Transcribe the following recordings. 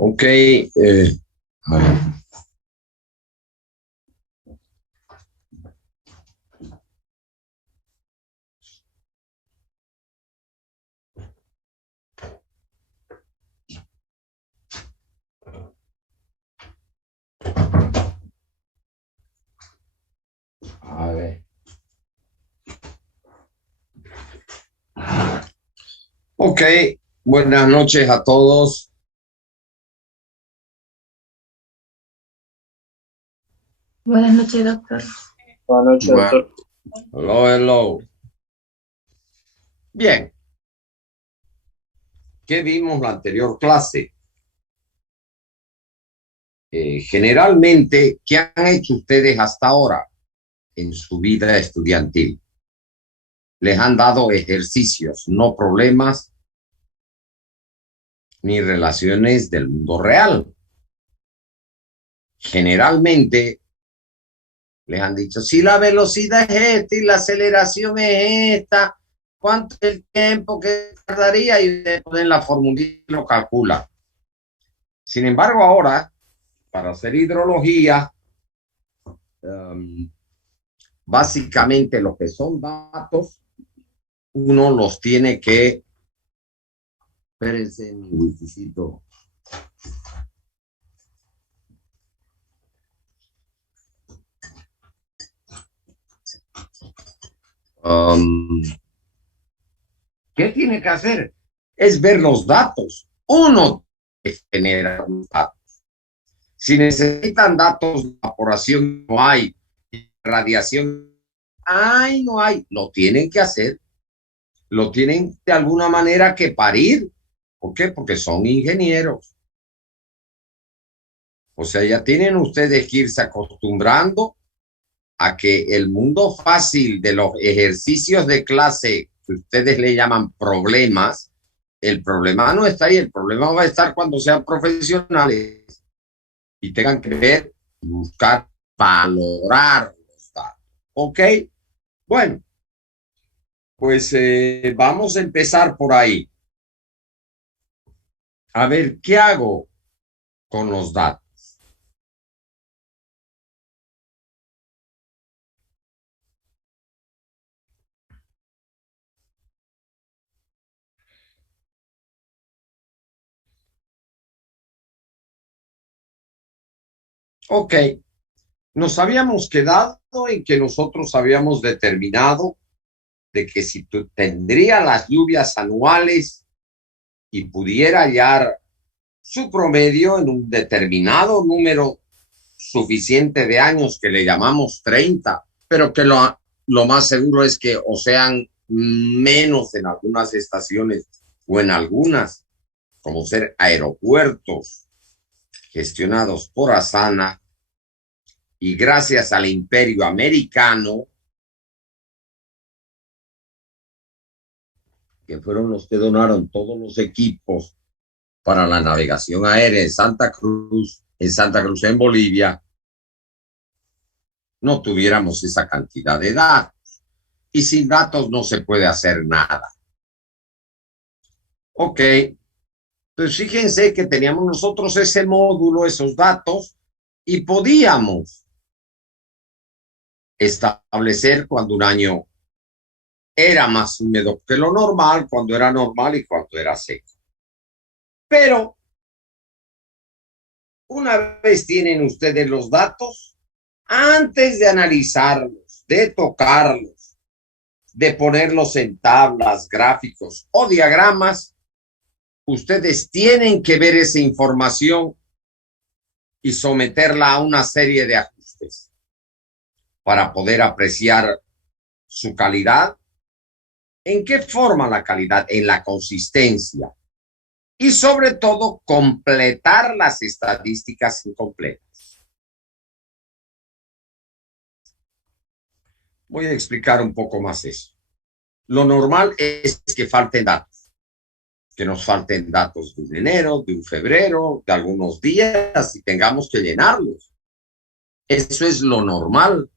Ok, a ver, a ver. Ok, buenas noches a todos. Buenas noches, doctor. Buenas noches, Bueno, doctor. hello, hello. Bien, ¿qué vimos la anterior clase? Generalmente, ¿qué han hecho ustedes hasta ahora en su vida estudiantil? Les han dado ejercicios, no problemas ni relaciones del mundo real. Generalmente les han dicho, si la velocidad es esta y la aceleración es esta, ¿cuánto es el tiempo que tardaría? Y ustedes ponen la formulita y lo calculan. Sin embargo, ahora, para hacer hidrología, um, básicamente lo que son datos, uno los tiene que... Espérense, mi wikicito. Um, ¿Qué tiene que hacer? Es ver los datos. Uno genera los datos. Si necesitan datos de evaporación, no hay. Radiación, ay, no hay. Lo tienen que hacer. Lo tienen de alguna manera que parir. ¿Por qué? Porque son ingenieros. O sea, ya tienen ustedes que irse acostumbrando a que el mundo fácil de los ejercicios de clase que ustedes le llaman problemas, el problema no está ahí, el problema va a estar cuando sean profesionales y tengan que ver, buscar, valorar los datos. ¿Ok? Bueno, pues vamos a empezar por ahí. A ver, ¿qué hago con los datos? Ok, nos habíamos quedado en que nosotros habíamos determinado de que si tú tendría las lluvias anuales y pudiera hallar su promedio en un determinado número suficiente de años que le llamamos 30, pero que lo más seguro es que o sean menos en algunas estaciones o en algunas, como ser aeropuertos gestionados por Asana y gracias al imperio americano, que fueron los que donaron todos los equipos para la navegación aérea en Santa Cruz en Bolivia, no tuviéramos esa cantidad de datos. Y sin datos no se puede hacer nada. Ok, pues fíjense que teníamos nosotros ese módulo, esos datos, y podíamos establecer cuando un año era más húmedo que lo normal, cuando era normal y cuando era seco. Pero una vez tienen ustedes los datos, antes de analizarlos, de tocarlos, de ponerlos en tablas, gráficos o diagramas, ustedes tienen que ver esa información y someterla a una serie de ajustes para poder apreciar su calidad. ¿En qué forma la calidad? En la consistencia. Y sobre todo, completar las estadísticas incompletas. Voy a explicar un poco más eso. Lo normal es que falten datos, que nos falten datos de un enero, de un febrero, de algunos días y tengamos que llenarlos. Eso es lo normal.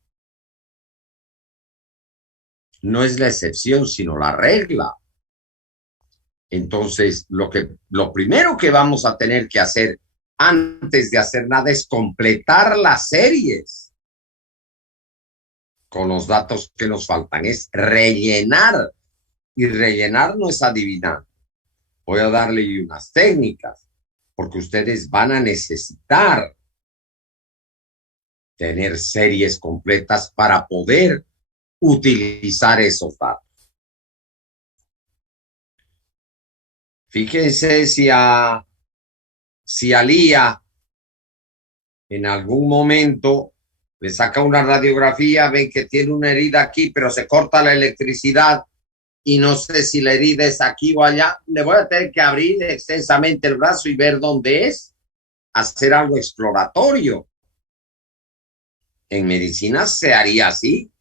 No es la excepción, sino la regla. Entonces, lo primero que vamos a tener que hacer antes de hacer nada es completar las series con los datos que nos faltan, es rellenar. Y rellenar no es adivinar. Voy a darle unas técnicas, porque ustedes van a necesitar tener series completas para poder utilizar esos datos. Fíjense si a Lía en algún momento le saca una radiografía, ven que tiene una herida aquí, pero se corta la electricidad y no sé si la herida es aquí o allá, le voy a tener que abrir extensamente el brazo y ver dónde es, hacer algo exploratorio. En medicina se haría así,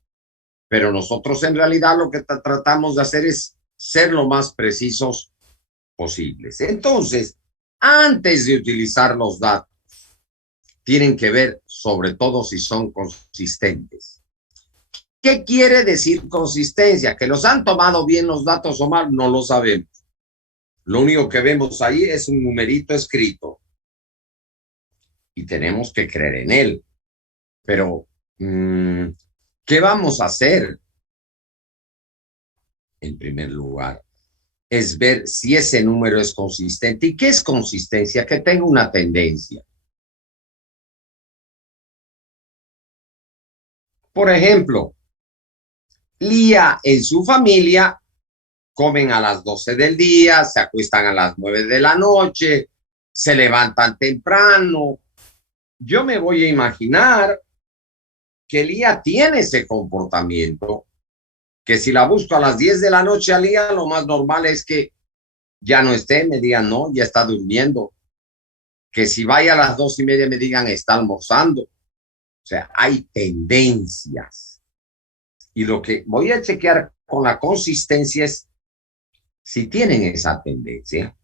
pero nosotros en realidad lo que tratamos de hacer es ser lo más precisos posibles. Entonces, antes de utilizar los datos, tienen que ver sobre todo si son consistentes. ¿Qué quiere decir consistencia? ¿Que los han tomado bien los datos o mal? No lo sabemos. Lo único que vemos ahí es un numerito escrito y tenemos que creer en él. Pero, ¿qué vamos a hacer? En primer lugar, es ver si ese número es consistente. ¿Y qué es consistencia? Que tenga una tendencia. Por ejemplo, Lía en su familia comen a las 12 del día, se acuestan a las 9 de la noche, se levantan temprano. Yo me voy a imaginar que Lía tiene ese comportamiento, que si la busco a las 10 de la noche a Lía, lo más normal es que ya no esté, me digan, no, ya está durmiendo. Que si vaya a las 2:30 me digan, está almorzando. O sea, hay tendencias. Y lo que voy a chequear con la consistencia es si tienen esa tendencia.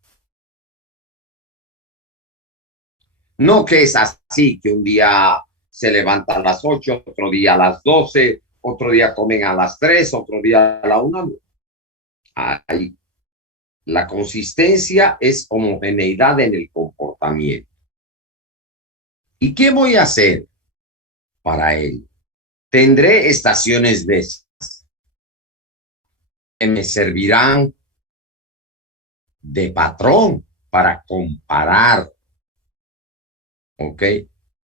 No que es así, que un día se levanta a las 8, otro día a las 12, otro día comen a las 3, otro día a la 1. Ahí. La consistencia es homogeneidad en el comportamiento. ¿Y qué voy a hacer para él? Tendré estaciones de esas que me servirán de patrón para comparar. ¿Ok?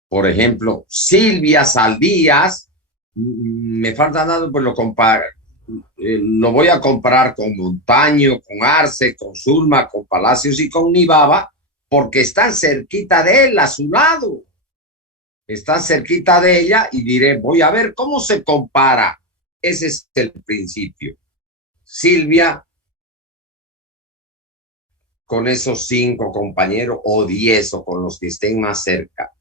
Por ejemplo, Silvia Saldías, me falta nada, pues lo voy a comparar con Montaño, con Arce, con Zulma, con Palacios y con Nibaba, porque están cerquita de él, a su lado. Están cerquita de ella y diré, voy a ver cómo se compara. Ese es el principio. Silvia con esos 5 compañeros o 10 o con los que estén más cerca.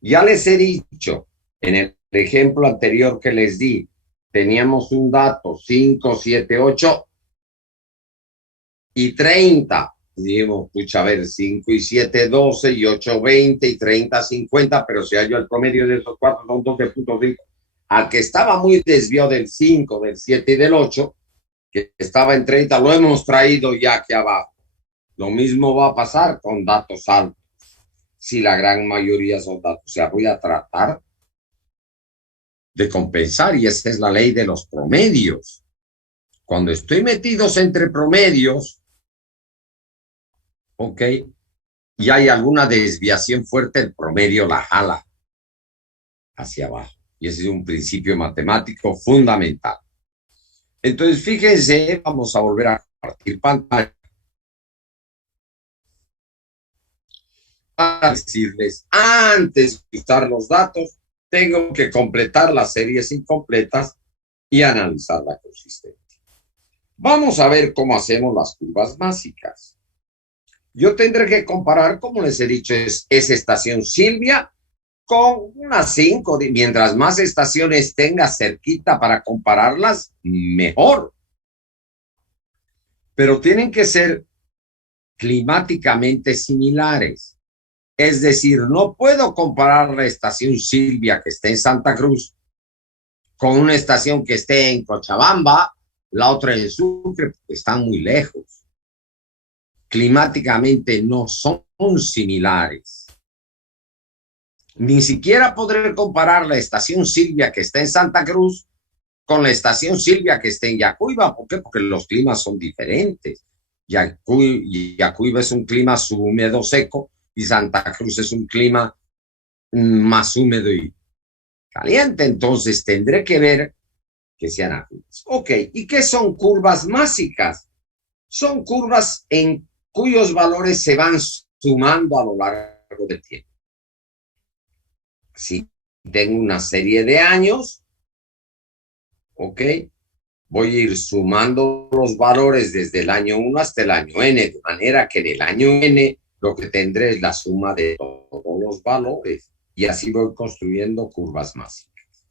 Ya les he dicho en el ejemplo anterior que les di, teníamos un dato 5, 7, 8 y 30. Dijimos, pucha, a ver, 5 y 7, 12 y 8, 20 y 30, 50, pero si hallo el promedio de esos 4 son 12.5. Al que estaba muy desviado del 5, del 7 y del 8, que estaba en 30, lo hemos traído ya aquí abajo. Lo mismo va a pasar con datos altos. Si la gran mayoría son datos, o sea, voy a tratar de compensar y esa es la ley de los promedios. Cuando estoy metidos entre promedios, ok, y hay alguna desviación fuerte, el promedio la jala hacia abajo. Y ese es un principio matemático fundamental. Entonces, fíjense, vamos a volver a compartir pantalla para decirles, antes de usar los datos, tengo que completar las series incompletas y analizar la consistencia. Vamos a ver cómo hacemos las curvas básicas. Yo tendré que comparar, como les he dicho, esa estación Silvia con unas 5. Mientras más estaciones tenga cerquita para compararlas, mejor. Pero tienen que ser climáticamente similares. Es decir, no puedo comparar la estación Silvia que esté en Santa Cruz con una estación que esté en Cochabamba, la otra en Sucre, porque están muy lejos. Climáticamente no son similares. Ni siquiera podré comparar la estación Silvia que está en Santa Cruz con la estación Silvia que está en Yacuiba. ¿Por qué? Porque los climas son diferentes. Yacuiba es un clima subhúmedo seco y Santa Cruz es un clima más húmedo y caliente. Entonces tendré que ver que sean afines. Ok, ¿y qué son curvas másicas? Son curvas en cuyos valores se van sumando a lo largo del tiempo. Si tengo una serie de años, ok, voy a ir sumando los valores desde el año 1 hasta el año n, de manera que en el año n lo que tendré es la suma de todos los valores y así voy construyendo curvas másicas.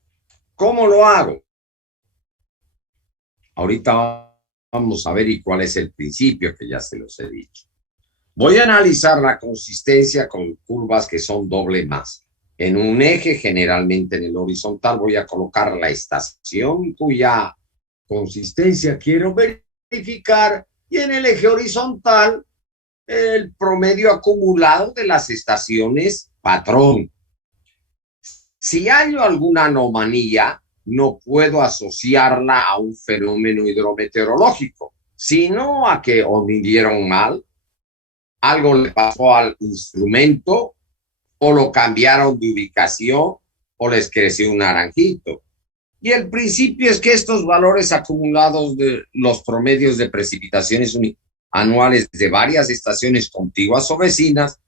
¿Cómo lo hago? Ahorita vamos a ver y cuál es el principio que ya se los he dicho. Voy a analizar la consistencia con curvas que son doble masa. En un eje, generalmente en el horizontal, voy a colocar la estación cuya consistencia quiero verificar y en el eje horizontal el promedio acumulado de las estaciones patrón. Si hallo alguna anomalía, no puedo asociarla a un fenómeno hidrometeorológico, sino a que o midieron mal, algo le pasó al instrumento, o lo cambiaron de ubicación, o les creció un naranjito. Y el principio es que estos valores acumulados de los promedios de precipitaciones anuales de varias estaciones contiguas o vecinas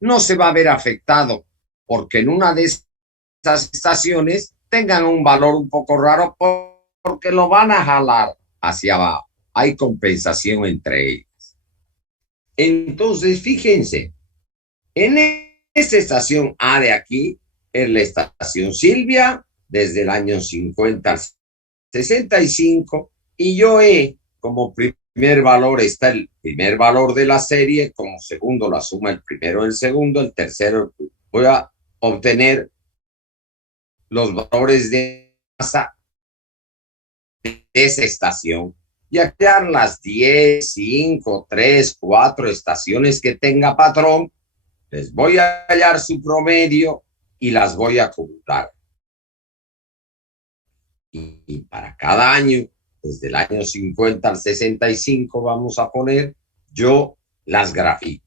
no se va a ver afectado, porque en una de esas estaciones tengan un valor un poco raro porque lo van a jalar hacia abajo. Hay compensación entre ellas. Entonces, fíjense, en esta estación A de aquí es la estación Silvia, desde el año 50 al 65, y yo como primer valor está el primer valor de la serie, como segundo la suma el primero del segundo, el tercero voy a obtener los valores de masa de esa estación y a crear las 10, 5, 3, 4 estaciones que tenga patrón, les voy a hallar su promedio y las voy a acumular. Y para cada año, desde el año 50 al 65, vamos a poner, yo las grafico.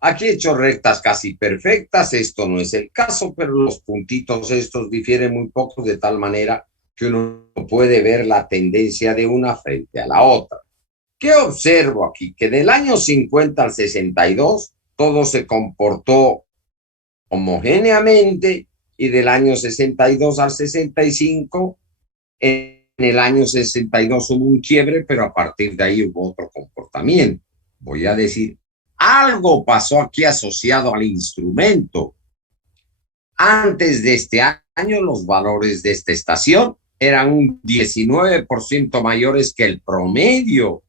Aquí he hecho rectas casi perfectas, esto no es el caso, pero los puntitos estos difieren muy poco, de tal manera que uno puede ver la tendencia de una frente a la otra. ¿Qué observo aquí? Que del año 50 al 62 todo se comportó homogéneamente y del año 62 al 65 en el año 62 hubo un quiebre, pero a partir de ahí hubo otro comportamiento. Voy a decir, algo pasó aquí asociado al instrumento. Antes de este año, los valores de esta estación eran un 19% mayores que el promedio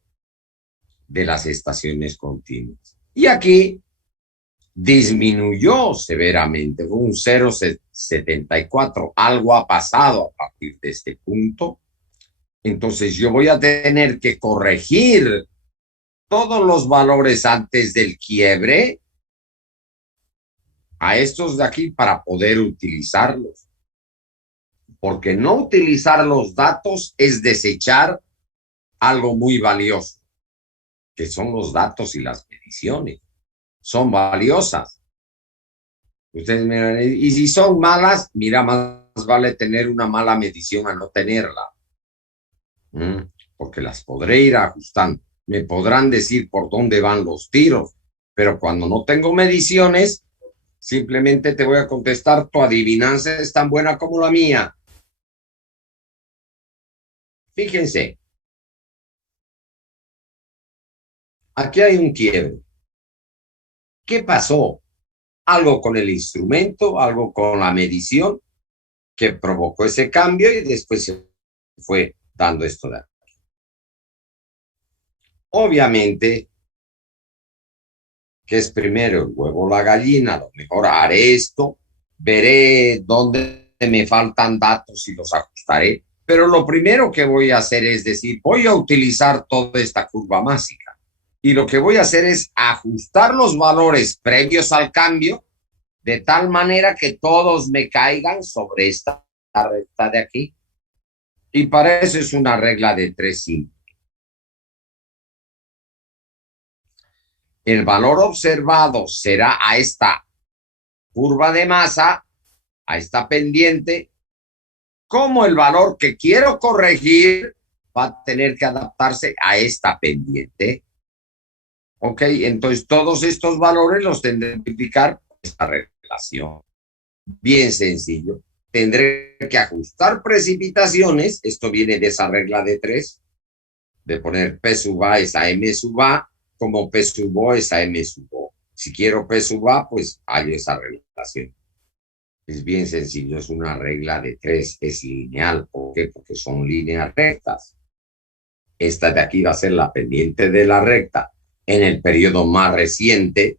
de las estaciones continuas. Y aquí disminuyó severamente, fue un 0,74. Algo ha pasado a partir de este punto. Entonces yo voy a tener que corregir todos los valores antes del quiebre a estos de aquí para poder utilizarlos. Porque no utilizar los datos es desechar algo muy valioso, que son los datos y las mediciones. Son valiosas. Ustedes miran, y si son malas, mira, más vale tener una mala medición a no tenerla. Porque las podré ir ajustando. Me podrán decir por dónde van los tiros, pero cuando no tengo mediciones, simplemente te voy a contestar, tu adivinanza es tan buena como la mía. Fíjense, aquí hay un quiebre. ¿Qué pasó? Algo con el instrumento, algo con la medición que provocó ese cambio y después se fue dando esto de aquí. Obviamente, ¿qué es primero, el huevo o la gallina? A lo mejor haré esto, veré dónde me faltan datos y los ajustaré, pero lo primero que voy a hacer es decir, voy a utilizar toda esta curva másica. Y lo que voy a hacer es ajustar los valores previos al cambio de tal manera que todos me caigan sobre esta recta de aquí. Y para eso es una regla de 3 simple. El valor observado será a esta curva de masa, a esta pendiente, como el valor que quiero corregir va a tener que adaptarse a esta pendiente. Ok, entonces todos estos valores los tendré que identificar por esta relación. Bien sencillo. Tendré que ajustar precipitaciones. Esto viene de esa regla de 3, de poner P sub A es a M sub A, como P sub O es a M sub O. Si quiero P sub A, pues hay esa relación. Es bien sencillo, es una regla de 3, es lineal. ¿Por qué? Porque son líneas rectas. Esta de aquí va a ser la pendiente de la recta en el periodo más reciente,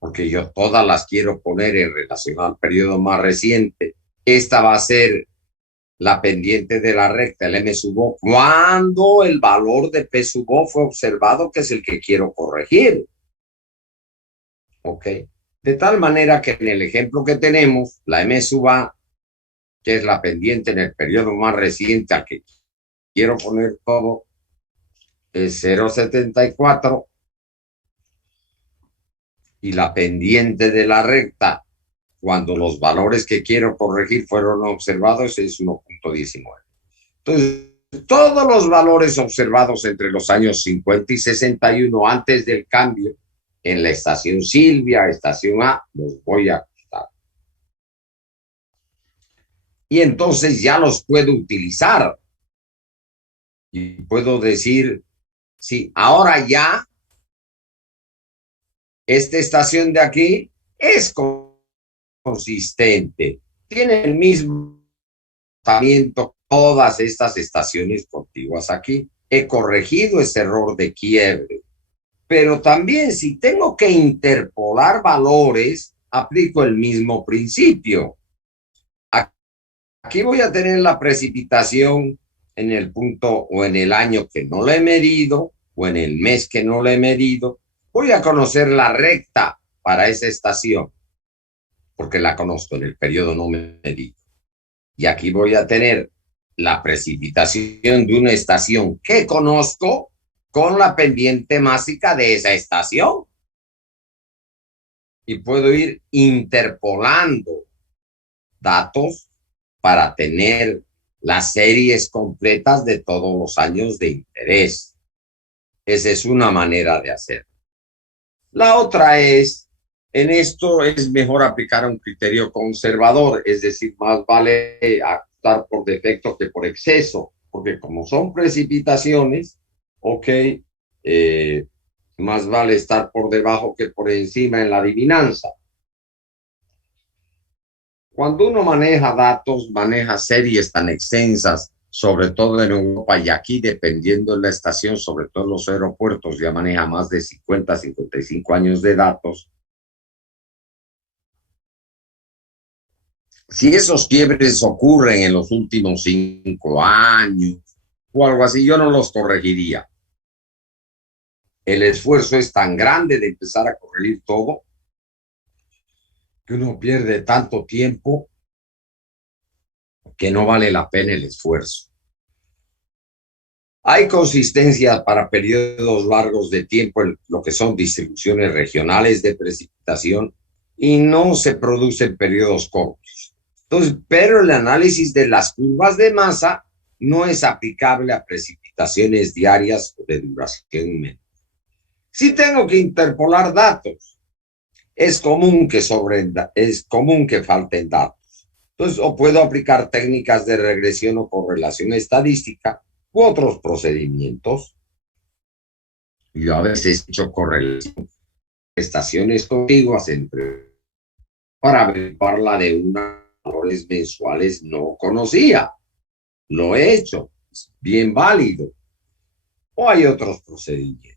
porque yo todas las quiero poner en relación al periodo más reciente. Esta va a ser la pendiente de la recta, el M sub O, cuando el valor de P sub O fue observado, que es el que quiero corregir. ¿Ok? De tal manera que en el ejemplo que tenemos, la M sub A, que es la pendiente en el periodo más reciente al que quiero poner todo, es 0,74, y la pendiente de la recta, cuando los valores que quiero corregir fueron observados, es 1,19. Entonces, todos los valores observados entre los años 50 y 61 antes del cambio en la estación Silvia, estación A, los voy a ajustar. Y entonces ya los puedo utilizar. Y puedo decir, sí, ahora ya esta estación de aquí es consistente. Tiene el mismo tratamiento todas estas estaciones contiguas aquí. He corregido ese error de quiebre. Pero también si tengo que interpolar valores, aplico el mismo principio. Aquí voy a tener la precipitación en el punto o en el año que no la he medido o en el mes que no la he medido. Voy a conocer la recta para esa estación porque la conozco, en el periodo no me medido. Y aquí voy a tener la precipitación de una estación que conozco con la pendiente másica de esa estación. Y puedo ir interpolando datos para tener las series completas de todos los años de interés. Esa es una manera de hacerlo. La otra es, en esto es mejor aplicar un criterio conservador, es decir, más vale actuar por defecto que por exceso, porque como son precipitaciones, ok, más vale estar por debajo que por encima en la adivinanza. Cuando uno maneja datos, maneja series tan extensas, sobre todo en Europa y aquí, dependiendo de la estación, sobre todo en los aeropuertos, ya maneja más de 50, 55 años de datos. Si esos quiebres ocurren en los últimos 5 años o algo así, yo no los corregiría. El esfuerzo es tan grande de empezar a corregir todo que uno pierde tanto tiempo que no vale la pena el esfuerzo. Hay consistencia para periodos largos de tiempo en lo que son distribuciones regionales de precipitación y no se producen periodos cortos. Entonces, pero el análisis de las curvas de masa no es aplicable a precipitaciones diarias o de duración menor. Si tengo que interpolar datos, es común que falten datos. Entonces, o puedo aplicar técnicas de regresión o correlación estadística u otros procedimientos. Yo a veces he hecho correlación estaciones contiguas para averiguarla de unos valores mensuales no conocía. Lo he hecho, es bien válido. O hay otros procedimientos.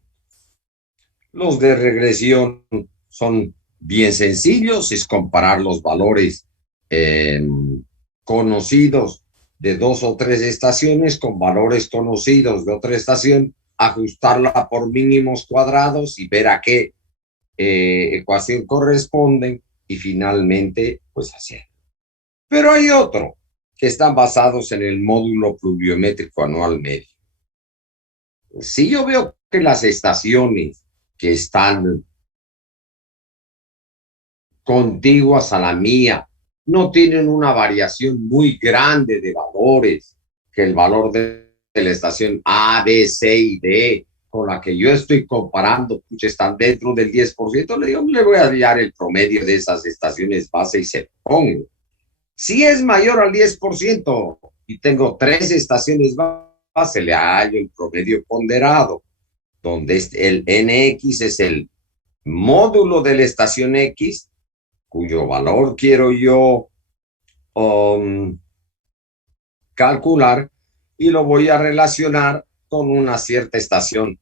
Los de regresión son bien sencillos, es comparar los valores conocidos de 2 o 3 estaciones con valores conocidos de otra estación ajustarla por mínimos cuadrados y ver a qué ecuación corresponden y finalmente, pues hacer. Pero hay otro que están basados en el módulo pluviométrico anual medio. Si yo veo que las estaciones que están contiguas a la mía no tienen una variación muy grande de valores, que el valor de la estación A, B, C y D, con la que yo estoy comparando, pues están dentro del 10%, le digo, le voy a dar el promedio de esas estaciones base y se pongo. Si es mayor al 10% y tengo 3 estaciones base, le hallo el promedio ponderado, donde el NX es el módulo de la estación X, cuyo valor quiero yo calcular y lo voy a relacionar con una cierta estación.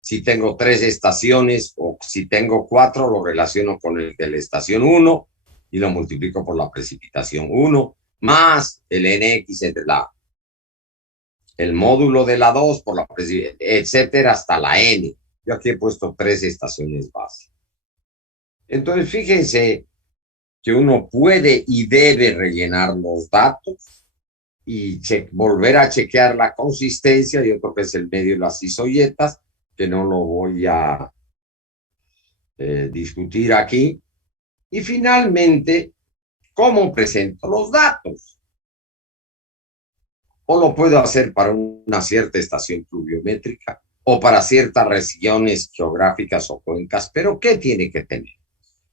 Si tengo 3 estaciones o si tengo 4, lo relaciono con el de la estación 1 y lo multiplico por la precipitación 1 más el NX entre el módulo de la 2 por la precipitación, etcétera, hasta la N. Yo aquí he puesto 3 estaciones base. Entonces, fíjense que uno puede y debe rellenar los datos y volver a chequear la consistencia, y otro que es el medio de las isoyetas, que no lo voy a discutir aquí. Y finalmente, ¿cómo presento los datos? O lo puedo hacer para una cierta estación pluviométrica o para ciertas regiones geográficas o cuencas, pero ¿qué tiene que tener?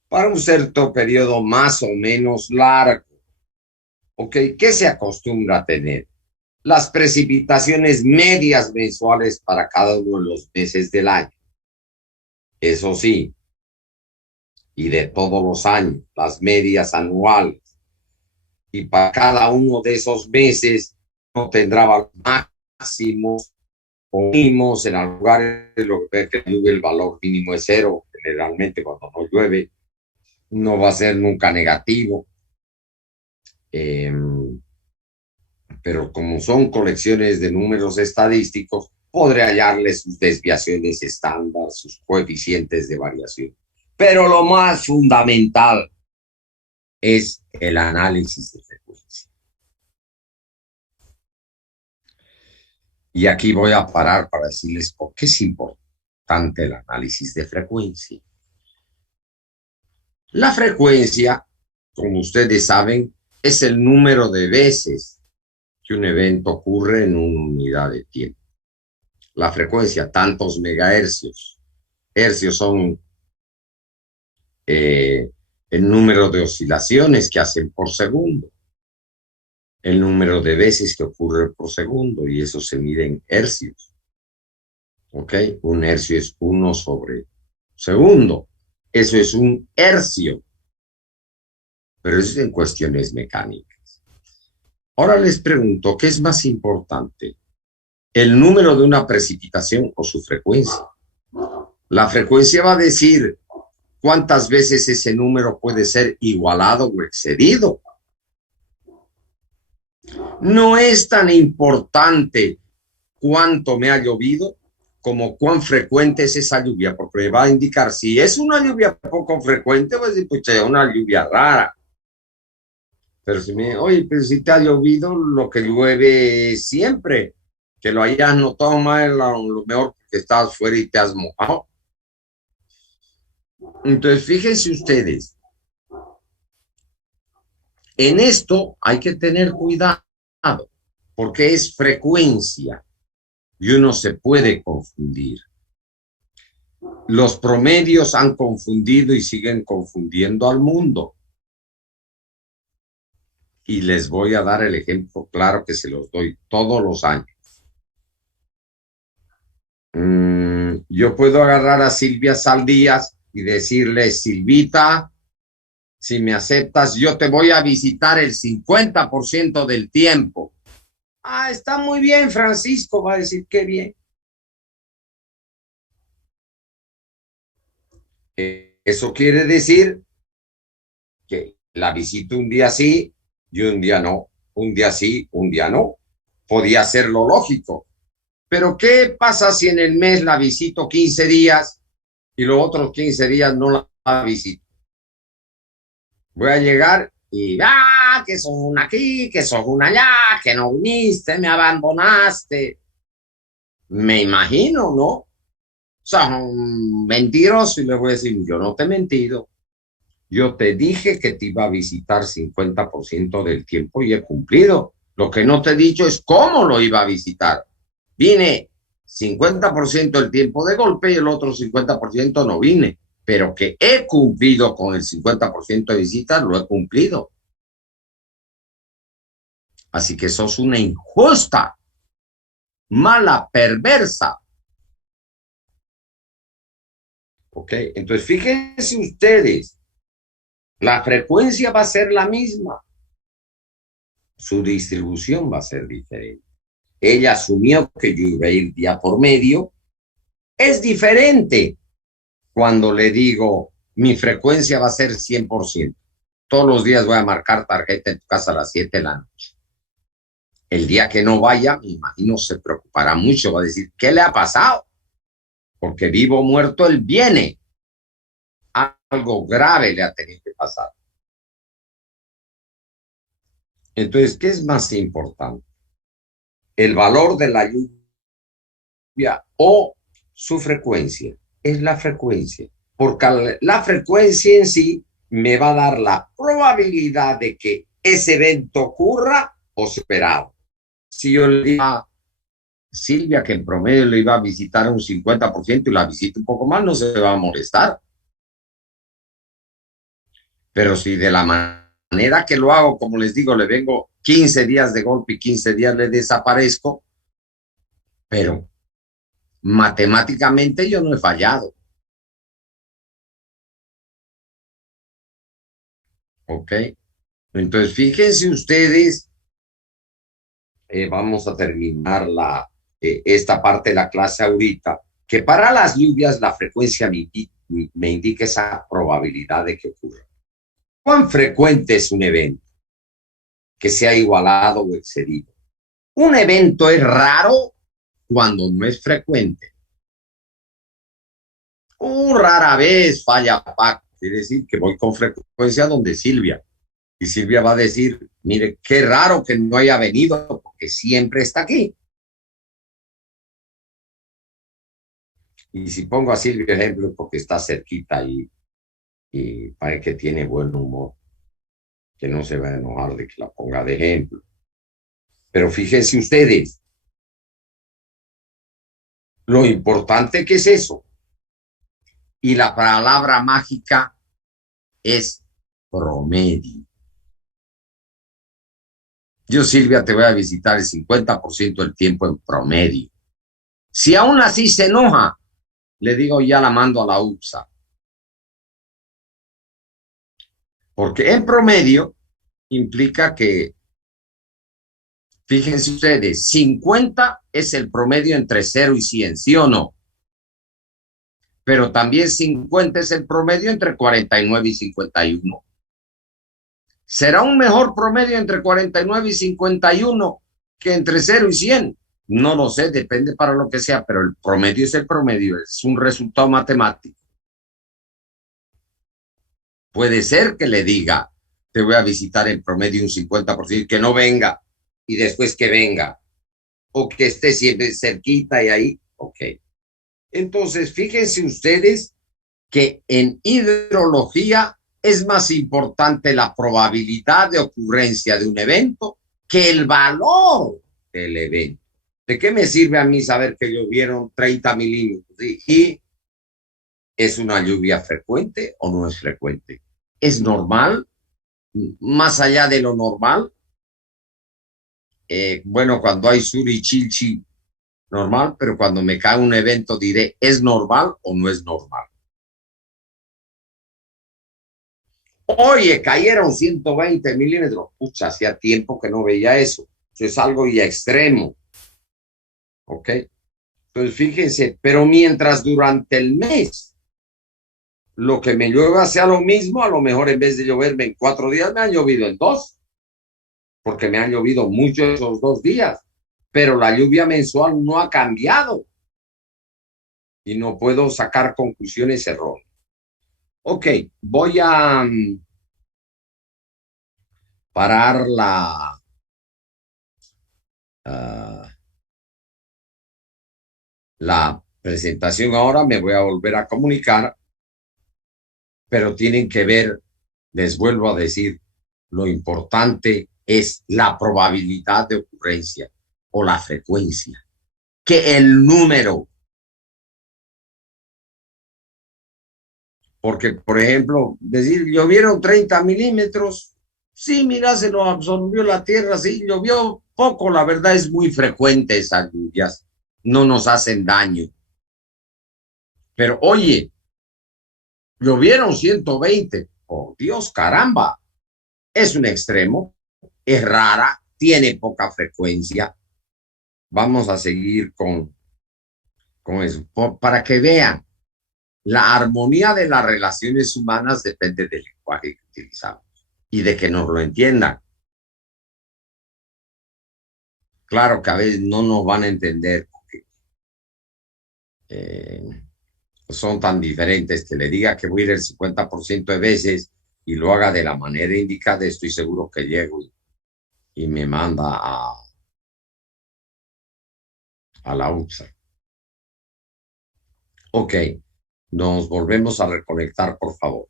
Para un cierto periodo más o menos largo. ¿Ok? ¿Qué se acostumbra a tener? Las precipitaciones medias mensuales para cada uno de los meses del año. Eso sí, y de todos los años, las medias anuales. Y para cada uno de esos meses no tendrá máximos o mínimos. En algunos lugares que llueve el valor mínimo es 0. Generalmente cuando no llueve no va a ser nunca negativo. Pero como son colecciones de números estadísticos, podré hallarle sus desviaciones estándar, sus coeficientes de variación. Pero lo más fundamental es el análisis de frecuencia. Y aquí voy a parar para decirles por qué es importante el análisis de frecuencia. La frecuencia, como ustedes saben, es el número de veces que un evento ocurre en una unidad de tiempo. La frecuencia, tantos megahercios. Hercios son el número de oscilaciones que hacen por segundo, el número de veces que ocurre por segundo, y eso se mide en hercios. ¿Ok? Un hercio es 1 sobre segundo. Eso es un hercio. Pero eso es en cuestiones mecánicas. Ahora les pregunto, ¿qué es más importante? ¿El número de una precipitación o su frecuencia? La frecuencia va a decir cuántas veces ese número puede ser igualado o excedido. No es tan importante cuánto me ha llovido como cuán frecuente es esa lluvia, porque me va a indicar si es una lluvia poco frecuente, pues es una lluvia rara. Pero si me, oye, pero si te ha llovido lo que llueve siempre, que lo hayas notado más, lo mejor que estás fuera y te has mojado. Entonces, fíjense ustedes, en esto hay que tener cuidado, porque es frecuencia y uno se puede confundir. Los promedios han confundido y siguen confundiendo al mundo. Y les voy a dar el ejemplo claro que se los doy todos los años. Yo puedo agarrar a Silvia Saldías y decirle, Silvita, si me aceptas, yo te voy a visitar el 50% del tiempo. Ah, está muy bien, Francisco, va a decir, qué bien. Eso quiere decir que la visito un día sí y un día no, un día sí, un día no. Podía ser lo lógico, Pero ¿qué pasa si en el mes la visito 15 días y los otros 15 días no la visito? Voy a llegar y, que sos una aquí, que sos una allá, que no viniste, me abandonaste. Me imagino, ¿no? O sea, un mentiroso y le voy a decir, yo no te he mentido. Yo te dije que te iba a visitar 50% del tiempo y he cumplido. Lo que no te he dicho es cómo lo iba a visitar. Vine 50% del tiempo de golpe y el otro 50% no vine. Pero que he cumplido con el 50% de visitas, lo he cumplido. Así que sos una injusta, mala, perversa. ¿Ok? Entonces, fíjense ustedes, la frecuencia va a ser la misma. Su distribución va a ser diferente. Ella asumió que yo iba a ir día por medio. Es diferente cuando le digo, mi frecuencia va a ser 100%. Todos los días voy a marcar tarjeta en tu casa a las 7 de la noche. El día que no vaya, me imagino, se preocupará mucho. Va a decir, ¿qué le ha pasado? Porque vivo o muerto, él viene. Algo grave le ha tenido que pasar. Entonces, ¿qué es más importante? ¿El valor de la lluvia o su frecuencia? Es la frecuencia. Porque la frecuencia en sí me va a dar la probabilidad de que ese evento ocurra o superado. Si yo le digo a Silvia que en promedio le iba a visitar un 50% y la visita un poco más, no se va a molestar. Pero si de la manera que lo hago, como les digo, le vengo 15 días de golpe y 15 días le desaparezco, pero matemáticamente yo no he fallado. ¿Ok? Entonces, fíjense ustedes, vamos a terminar esta parte de la clase ahorita, que para las lluvias la frecuencia me indica esa probabilidad de que ocurra. ¿Cuán frecuente es un evento que sea igualado o excedido? Un evento es raro cuando no es frecuente. Rara vez falla Paco. Quiere decir que voy con frecuencia donde Silvia. Y Silvia va a decir, mire, qué raro que no haya venido, porque siempre está aquí. Y si pongo a Silvia ejemplo, porque está cerquita y parece que tiene buen humor, que no se va a enojar de que la ponga de ejemplo. Pero fíjense ustedes, lo importante que es eso. Y la palabra mágica es promedio. Yo, Silvia, te voy a visitar el 50% del tiempo en promedio. Si aún así se enoja, le digo, ya la mando a la UPSA. Porque en promedio implica que, fíjense ustedes, 50 es el promedio entre 0 y 100, ¿sí o no? Pero también 50 es el promedio entre 49 y 51. ¿Será un mejor promedio entre 49 y 51 que entre 0 y 100? No lo sé, depende para lo que sea, pero el promedio es el promedio, es un resultado matemático. Puede ser que le diga, te voy a visitar en promedio un 50%, que no venga y después que venga, o que esté siempre cerquita y ahí, ok. Entonces, fíjense ustedes que en hidrología es más importante la probabilidad de ocurrencia de un evento que el valor del evento. ¿De qué me sirve a mí saber que llovieron 30 milímetros? ¿Y es una lluvia frecuente o no es frecuente? ¿Es normal? Más allá de lo normal. Bueno, cuando hay surichilchi, normal, pero cuando me cae un evento diré, ¿es normal o no es normal? Oye, cayeron 120 milímetros. Pucha, hacía tiempo que no veía eso. Eso es algo ya extremo. ¿Ok? Entonces, fíjense, pero mientras durante el mes lo que me llueva sea lo mismo, a lo mejor en vez de lloverme en 4 días, me han llovido en 2, porque me han llovido mucho esos 2 días. pero la lluvia mensual no ha cambiado y no puedo sacar conclusiones erróneas. Ok, voy a parar uh, la presentación ahora, me voy a volver a comunicar, pero tienen que ver, les vuelvo a decir, lo importante es la probabilidad de ocurrencia o la frecuencia, que el número. Porque, por ejemplo, decir, llovieron 30 milímetros, sí, mira, se lo absorbió la tierra, sí, llovió poco, la verdad es muy frecuente esas lluvias, no nos hacen daño. Pero oye, llovieron 120, oh Dios, caramba, es un extremo, es rara, tiene poca frecuencia. Vamos a seguir con eso, para que vean, la armonía de las relaciones humanas depende del lenguaje que utilizamos y de que nos lo entiendan. Claro que a veces no nos van a entender porque eh, son tan diferentes que le diga que voy a ir el 50% de veces y lo haga de la manera indicada, estoy seguro que llego y me manda a la UPSA. Ok, nos volvemos a reconectar, por favor.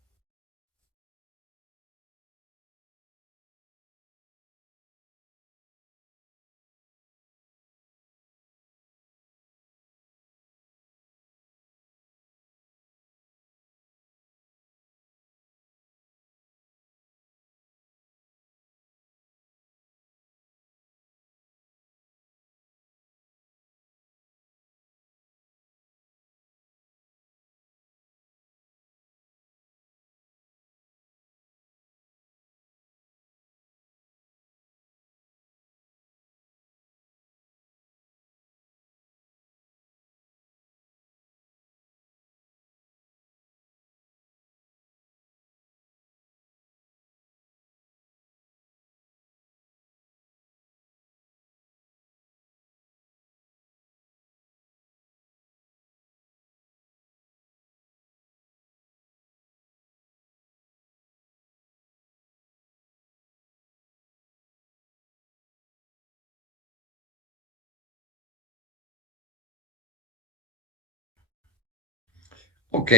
Ok,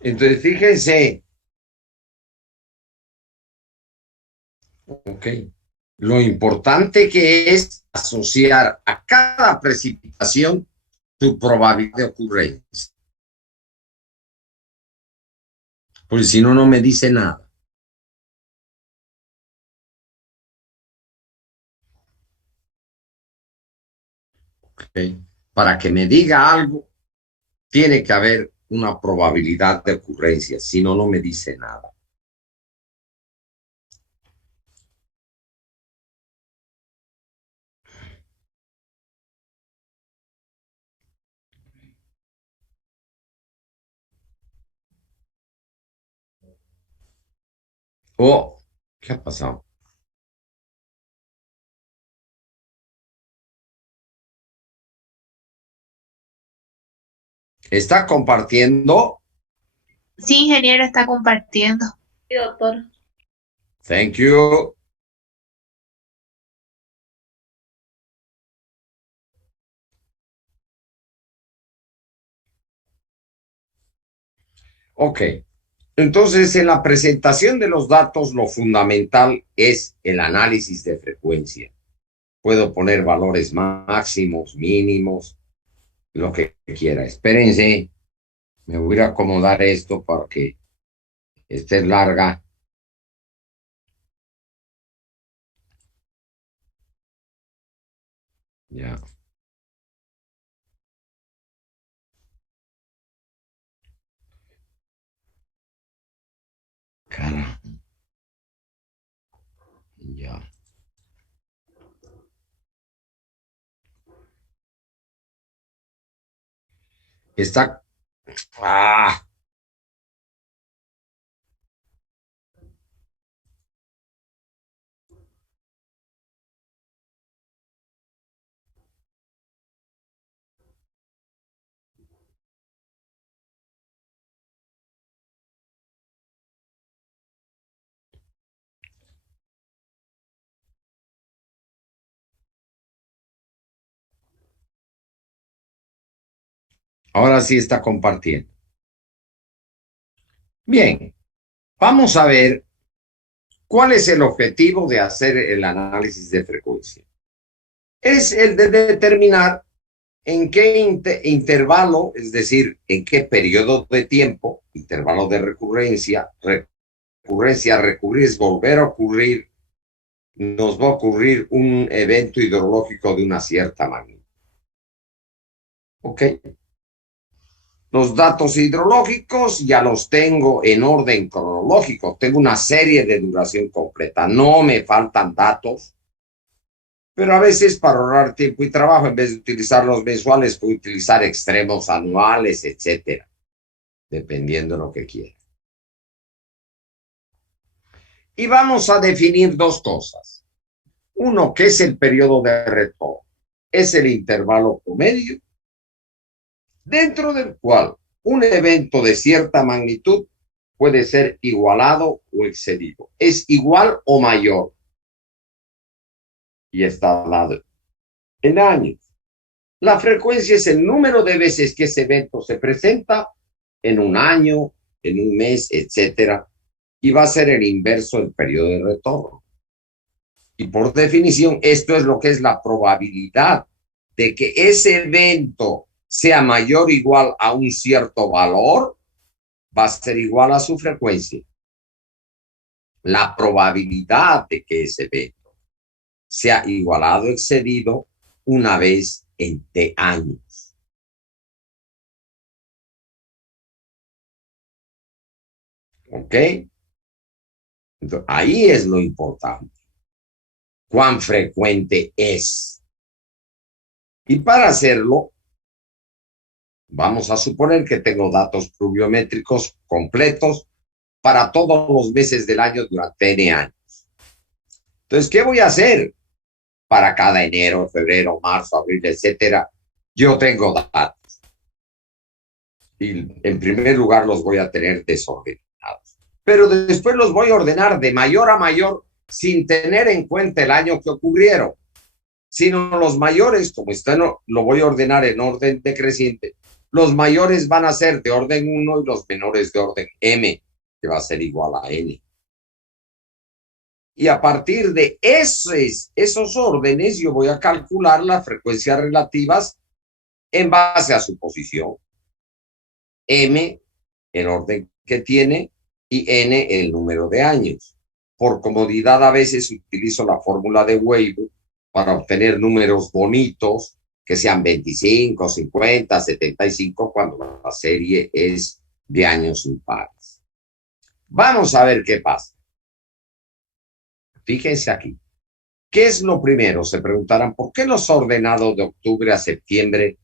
entonces fíjense, ok, lo importante que es asociar a cada precipitación su probabilidad de ocurrencia, porque si no, no me dice nada. Okay. Para que me diga algo, tiene que haber una probabilidad de ocurrencia, si no, no me dice nada. Oh, ¿qué ha pasado? ¿Está compartiendo? Sí, ingeniero, está compartiendo. Sí, doctor. Thank you. Ok. Entonces, en la presentación de los datos, lo fundamental es el análisis de frecuencia. Puedo poner valores máximos, mínimos, lo que quiera. Espérense, me voy a acomodar esto para que esté larga. Ya, cara, ya. Está, ah, Ahora sí está compartiendo. Bien, vamos a ver cuál es el objetivo de hacer el análisis de frecuencia. Es el de determinar en qué intervalo, es decir, en qué periodo de tiempo, intervalo de recurrencia, recurrir es volver a ocurrir, nos va a ocurrir un evento hidrológico de una cierta magnitud. ¿Ok? Los datos hidrológicos ya los tengo en orden cronológico. Tengo una serie de duración completa. No me faltan datos, pero a veces para ahorrar tiempo y trabajo, en vez de utilizar los mensuales, puedo utilizar extremos anuales, etcétera, dependiendo de lo que quiera. Y vamos a definir dos cosas. Uno, ¿qué es el periodo de retorno? Es el intervalo promedio dentro del cual un evento de cierta magnitud puede ser igualado o excedido. Es igual o mayor. Y está dado en años. La frecuencia es el número de veces que ese evento se presenta en un año, en un mes, etcétera, y va a ser el inverso del periodo de retorno. Y por definición, esto es lo que es la probabilidad de que ese evento sea mayor o igual a un cierto valor, va a ser igual a su frecuencia. La probabilidad de que ese evento sea igualado o excedido una vez en T años. ¿Ok? Entonces, ahí es lo importante. ¿Cuán frecuente es? Y para hacerlo, vamos a suponer que tengo datos pluviométricos completos para todos los meses del año durante N años. Entonces, ¿qué voy a hacer? Para cada enero, febrero, marzo, abril, etcétera, yo tengo datos. Y en primer lugar los voy a tener desordenados. Pero después los voy a ordenar de mayor a mayor sin tener en cuenta el año que ocurrieron, sino los mayores, como están, lo voy a ordenar en orden decreciente. Los mayores van a ser de orden 1 y los menores de orden M, que va a ser igual a N. Y a partir de esos órdenes, yo voy a calcular las frecuencias relativas en base a su posición. M, el orden que tiene, y N, el número de años. Por comodidad, a veces utilizo la fórmula de Weibull para obtener números bonitos, que sean 25, 50, 75, cuando la serie es de años impares. Vamos a ver qué pasa. Fíjense aquí. ¿Qué es lo primero? Se preguntarán, ¿por qué los ordenados de octubre a septiembre,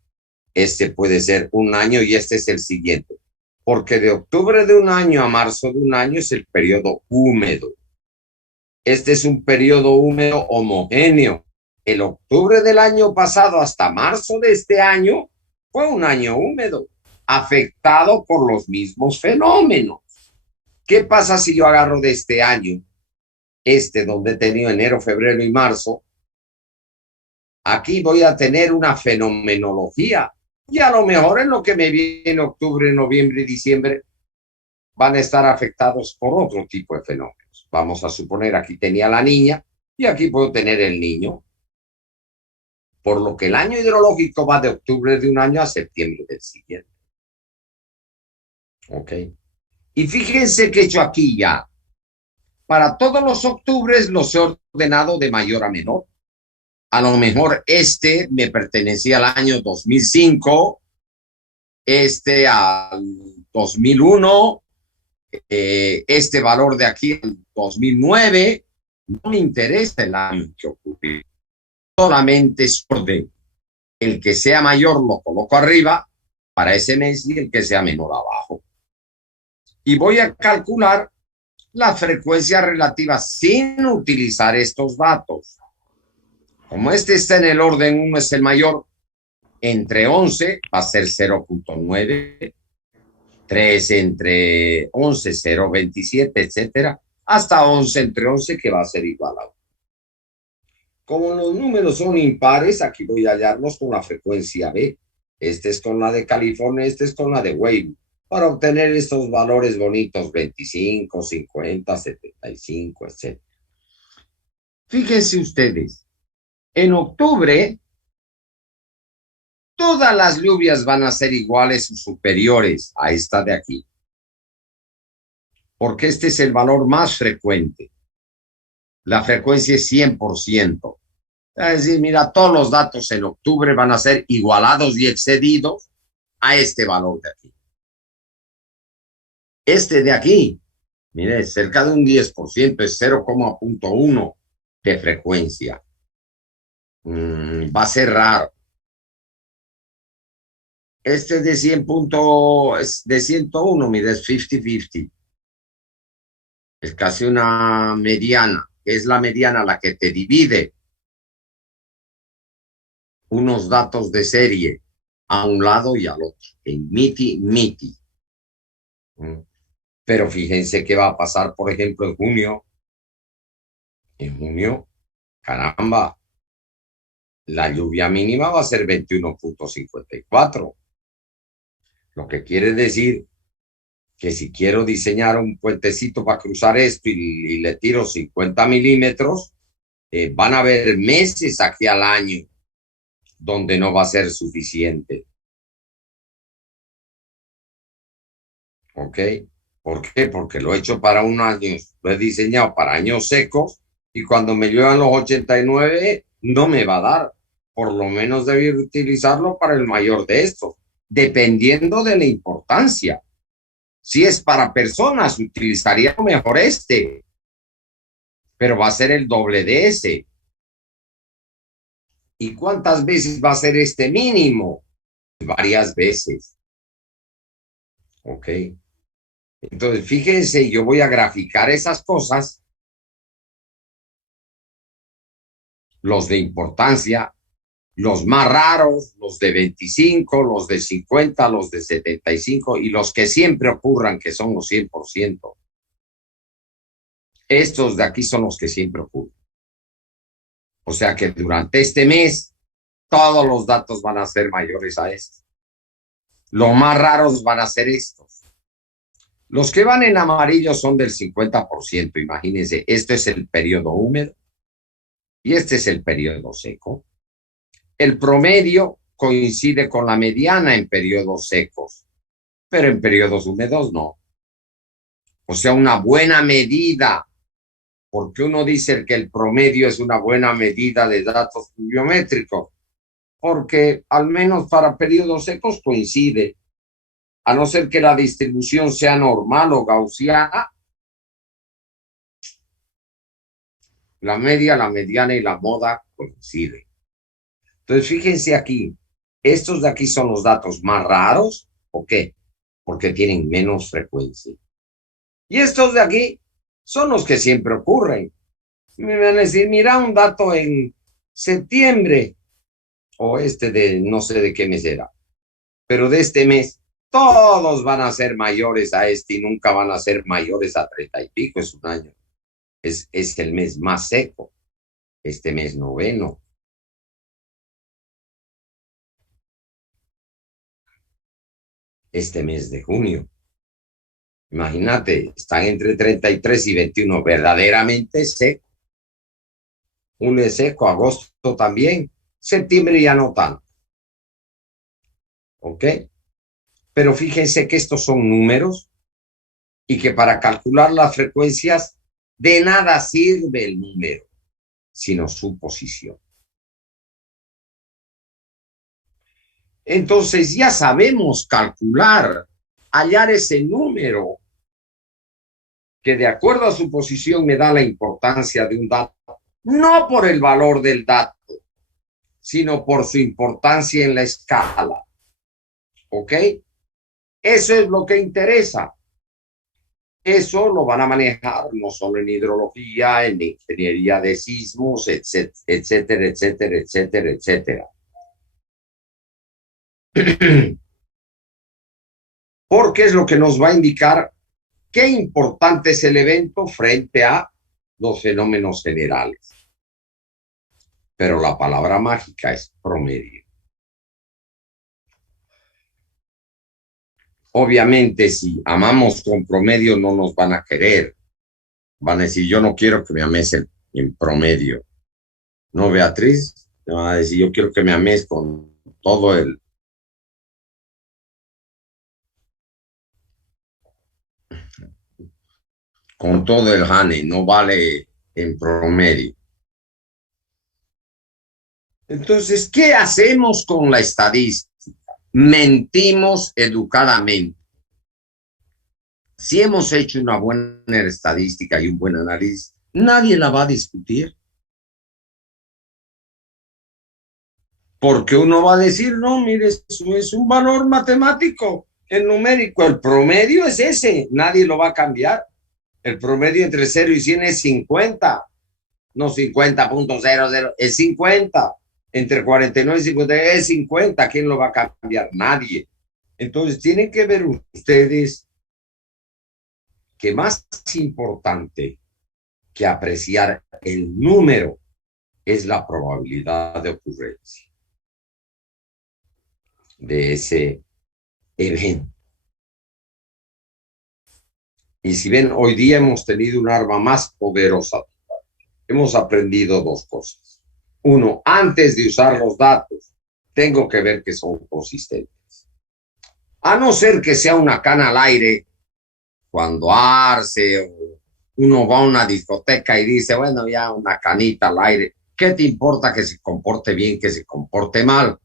este puede ser un año y este es el siguiente? Porque de octubre de un año a marzo de un año es el periodo húmedo. Este es un periodo húmedo homogéneo. El octubre del año pasado hasta marzo de este año fue un año húmedo, afectado por los mismos fenómenos. ¿Qué pasa si yo agarro de este año, donde he tenido enero, febrero y marzo? Aquí voy a tener una fenomenología y a lo mejor en lo que me viene octubre, noviembre y diciembre van a estar afectados por otro tipo de fenómenos. Vamos a suponer, aquí tenía la niña y aquí puedo tener el niño. Por lo que el año hidrológico va de octubre de un año a septiembre del siguiente. ¿Ok? Y fíjense que he hecho aquí ya. Para todos los octubres los he ordenado de mayor a menor. A lo mejor me pertenecía al año 2005, al 2001, valor de aquí al 2009. No me interesa el año en que ocurrió. Solamente es orden. El que sea mayor lo coloco arriba para ese mes y el que sea menor abajo. Y voy a calcular la frecuencia relativa sin utilizar estos datos. Como está en el orden 1 es el mayor, entre 11 va a ser 0.9, 3 entre 11, 0.27, etcétera, hasta 11 entre 11 que va a ser igual a 1. Como los números son impares, aquí voy a hallarlos con la frecuencia B. Este es con la de California, este es con la de Wave, para obtener estos valores bonitos, 25, 50, 75, etc. Fíjense ustedes, en octubre todas las lluvias van a ser iguales o superiores a esta de aquí, porque este es el valor más frecuente. La frecuencia es 100%. Es decir, mira, todos los datos en octubre van a ser igualados y excedidos a este valor de aquí. Este de aquí, mire, cerca de un 10%, es 0,1 de frecuencia. Va a ser raro. Este es de 100 es de 101, mire, es 50-50. Es casi una mediana, que es la mediana la que te divide unos datos de serie a un lado y al otro, en miti. Pero fíjense qué va a pasar, por ejemplo, en junio. En junio, caramba, la lluvia mínima va a ser 21,54. Lo que quiere decir que si quiero diseñar un puentecito para cruzar esto y le tiro 50 milímetros, van a haber meses aquí al año donde no va a ser suficiente. ¿Ok? ¿Por qué? Porque lo he hecho para un año, lo he diseñado para años secos y cuando me lluevan los 89 no me va a dar. Por lo menos debí utilizarlo para el mayor de estos, dependiendo de la importancia. Si es para personas, utilizaría mejor este, pero va a ser el doble de ese. ¿Y cuántas veces va a ser este mínimo? Varias veces. ¿Ok? Entonces, fíjense, yo voy a graficar esas cosas, los de importancia, los más raros, los de 25, los de 50, los de 75 y los que siempre ocurran, que son los 100%. Estos de aquí son los que siempre ocurren. O sea que durante este mes, todos los datos van a ser mayores a estos. Los más raros van a ser estos. Los que van en amarillo son del 50%. Imagínense, este es el periodo húmedo y este es el periodo seco. El promedio coincide con la mediana en periodos secos, pero en periodos húmedos no. O sea, una buena medida, porque uno dice que el promedio es una buena medida de datos pluviométricos, porque al menos para periodos secos coincide, a no ser que la distribución sea normal o gaussiana, la media, la mediana y la moda coinciden. Entonces, fíjense aquí, estos de aquí son los datos más raros, ¿por qué? Porque tienen menos frecuencia. Y estos de aquí son los que siempre ocurren. Me van a decir, mira un dato en septiembre, o este de no sé de qué mes era, pero de este mes, todos van a ser mayores a este y nunca van a ser mayores a 30 y pico, es un año. Es el mes más seco, este mes noveno. Este mes de junio. Imagínate, están entre 33 y 21, verdaderamente seco. Julio es seco, agosto también, septiembre ya no tanto. ¿Ok? Pero fíjense que estos son números y que para calcular las frecuencias de nada sirve el número, sino su posición. Entonces ya sabemos calcular, hallar ese número que de acuerdo a su posición me da la importancia de un dato, no por el valor del dato, sino por su importancia en la escala. ¿Ok? Eso es lo que interesa. Eso lo van a manejar no solo en hidrología, en ingeniería de sismos, etcétera, etcétera, etcétera, etcétera. Porque es lo que nos va a indicar qué importante es el evento frente a los fenómenos generales. Pero la palabra mágica es promedio. Obviamente, si amamos con promedio, no nos van a querer. Van a decir, yo no quiero que me ames en promedio. No, Beatriz, te van a decir, yo quiero que me ames todo el, con todo el jane, no vale en promedio. Entonces, ¿qué hacemos con la estadística? Mentimos educadamente. Si hemos hecho una buena estadística y un buen análisis, nadie la va a discutir. Porque uno va a decir, no, mire, eso es un valor matemático, el numérico, el promedio es ese, nadie lo va a cambiar. El promedio entre 0 y 100 es 50, no 50.00, es 50. Entre 49 y 50 es 50, ¿quién lo va a cambiar? Nadie. Entonces tienen que ver ustedes que más importante que apreciar el número es la probabilidad de ocurrencia de ese evento. Y si ven, hoy día hemos tenido un arma más poderosa. Hemos aprendido dos cosas. Uno, antes de usar los datos, tengo que ver que son consistentes. A no ser que sea una cana al aire, cuando arce o uno va a una discoteca y dice, bueno, ya una canita al aire, ¿qué te importa que se comporte bien, que se comporte mal?